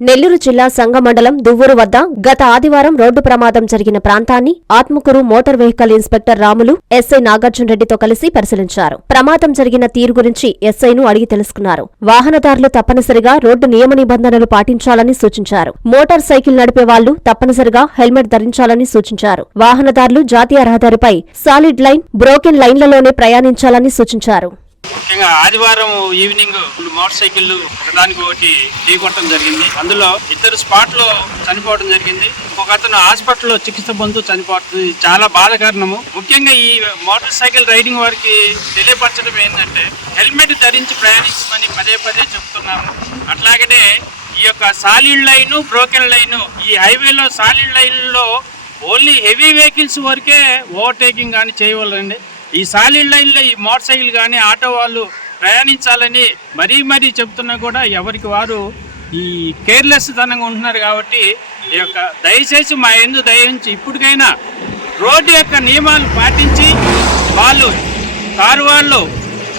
నెల్లూరు జిల్లా సంగమండలం దువ్వూరు వద్ద గత ఆదివారం రోడ్డు ప్రమాదం జరిగిన ప్రాంతాన్ని Atmakur motor vehicle inspector Ramulu SI నాగార్జునరెడ్డితో కలిసి పరిశీలించారు. ప్రమాదం జరిగిన తీరు గురించి ఎస్ఐను అడిగి తెలుసుకున్నారు. వాహనదారులు తప్పనిసరిగా రోడ్డు నియమ నిబంధనలు పాటించాలని సూచించారు. మోటార్ సైకిల్ నడిపే వాళ్ళు తప్పనిసరిగా హెల్మెట్ ధరించాలని సూచించారు. వాహనదారులు జాతీయ రహదారిపై సాలిడ్ లైన్ బ్రోకెన్ లైన్లలోనే ప్రయాణించాలని సూచించారు. ముఖ్యంగా ఆదివారం ఈవినింగ్ మోటార్ సైకిళ్ళు ఒకదానికి ఒకటి ఢీకొట్టడం జరిగింది. అందులో ఇద్దరు స్పాట్లో చనిపోవడం జరిగింది. ఒక అతను హాస్పిటల్లో చికిత్స పొందుతూ చనిపోతుంది చాలా చాలా కారణము. ముఖ్యంగా ఈ మోటార్ సైకిల్ రైడింగ్ వారికి తెలియపరచడం ఏంటంటే హెల్మెట్ ధరించి ప్రయాణించమని పదే పదే చెప్తున్నాము. అట్లాగనే ఈ యొక్క సాలిడ్ లైన్ బ్రోకెన్ లైన్ ఈ హైవేలో సాలిడ్ లైన్లో ఓన్లీ హెవీ వెహికల్స్ వరకే ఓవర్టేకింగ్ కానీ చేయవాలండి ఈ సాలిడ్ లైన్లో ఈ మోటార్ సైకిల్ కానీ ఆటో వాళ్ళు ప్రయాణించాలని మరీ మరీ చెప్తున్నా కూడా ఎవరికి వారు ఈ కేర్లెస్ తనంగా ఉంటున్నారు కాబట్టి ఈ యొక్క దయచేసి మా ఎందు దయించి ఇప్పటికైనా రోడ్డు యొక్క నియమాలు పాటించి వాళ్ళు కారు వాళ్ళు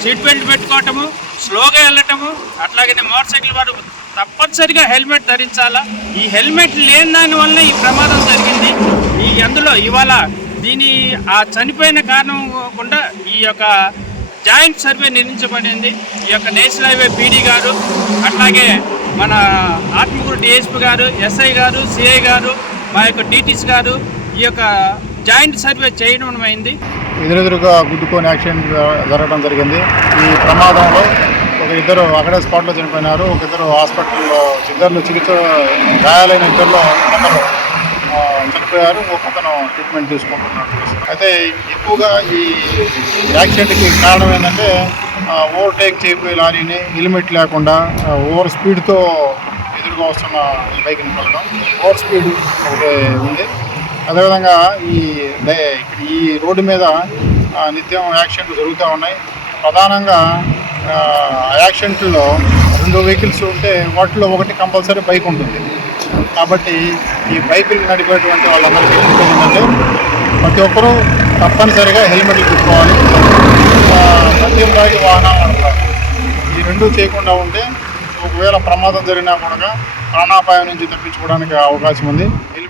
సీట్ బెల్ట్ పెట్టుకోవటము స్లోగా వెళ్ళటము అట్లాగనే మోటార్ సైకిల్ వారు తప్పనిసరిగా హెల్మెట్ ధరించాలా? ఈ హెల్మెట్ లేని దాని వల్ల ఈ ప్రమాదం జరిగింది. ఈ అందులో ఇవాళ దీని ఆ చనిపోయిన కారణం కాకుండా ఈ యొక్క జాయింట్ సర్వే నిర్మించబడింది. ఈ యొక్క నేషనల్ హైవే పీడీ గారు అట్లాగే మన ఆత్మకూరు డిఎస్పీ గారు ఎస్ఐ గారు సిఐ గారు మా యొక్క డిటిసి గారు ఈ యొక్క జాయింట్ సర్వే చేయడం అయింది ఎదురెదురుగా గుద్దుకొని యాక్సిడెంట్ జరగడం జరిగింది. ఈ ప్రమాదంలో ఒక ఇద్దరు అక్కడే స్పాట్లో చనిపోయినారు. ఒక ఇద్దరు హాస్పిటల్లో ఇద్దరు చికిత్స గాయాలైన ఇద్దరులో ఒకరు చనిపోయారు ఒక ట్రీట్మెంట్ తీసుకుంటున్నాడు. అయితే ఎక్కువగా ఈ యాక్సిడెంట్కి కారణం ఏంటంటే ఓవర్టేక్ చేయబోయే లారీని హెల్మెట్ లేకుండా ఓవర్ స్పీడ్తో ఎదురుగా వస్తున్న ఈ బైక్ని కొట్టడం. ఓవర్ స్పీడ్ ఒకటి ఉంది. అదేవిధంగా ఈ ఇక్కడ ఈ రోడ్డు మీద నిత్యం యాక్సిడెంట్లు జరుగుతూ ఉన్నాయి. ప్రధానంగా యాక్సిడెంట్లో రెండు వెహికల్స్ ఉంటే వాటిలో ఒకటి కంపల్సరీ బైక్ ఉంటుంది. కాబట్టి ఈ బైకులు నడిపేటువంటి వాళ్ళందరికీ ఏంటంటే ప్రతి ఒక్కరూ తప్పనిసరిగా హెల్మెట్లు పెట్టుకోవాలి మద్యం తాగి వాహనాలు నడపాలి ఈ రెండు చేయకుండా ఉంటే ఒకవేళ ప్రమాదం జరిగినా కూడా ప్రాణాపాయం నుంచి తప్పించుకోవడానికి అవకాశం ఉంది.